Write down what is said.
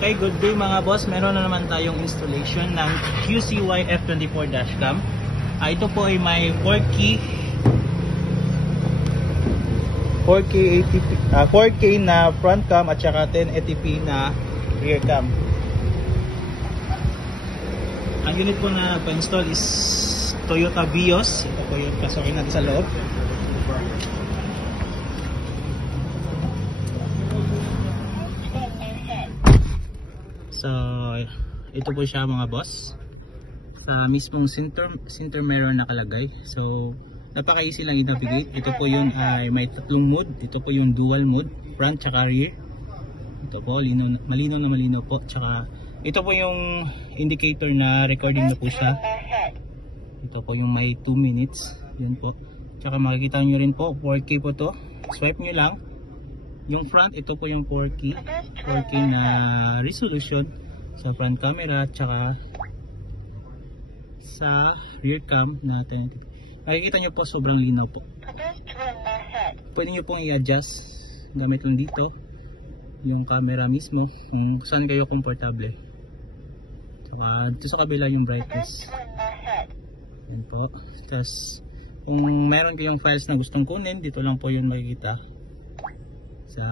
Okay, good day mga boss. Meron na naman tayong installation ng QCY F24 dashcam. Ito po ay may 4K na front cam at saka 1080p na rear cam. Ang unit po na pa-install is Toyota Vios. Ito po yung pasukin natin sa loob. So, ito po siya mga boss. Sa mismong center mirror nakalagay. So, napaka-easy lang i-navigate. Ito po yung may tatlong mode. Ito po yung dual mode, front tsaka rear. Ito po, malinaw na malinaw po. Tsaka, ito po yung indicator na recording na po siya. Ito po yung may 2 minutes. Yun po. Tsaka makikita nyo rin po, 4K po to. Swipe nyo lang. Yung front, ito po yung 4K na resolution sa front camera at saka sa rear cam natin. Makikita nyo po sobrang linaw po. Pwede nyo pong i-adjust gamit lang dito yung camera mismo kung saan kayo komportable. Saka dito sa kabila yung brightness. Yan po. Tapos kung mayroon kayong files na gustong kunin, dito lang po yun makikita sa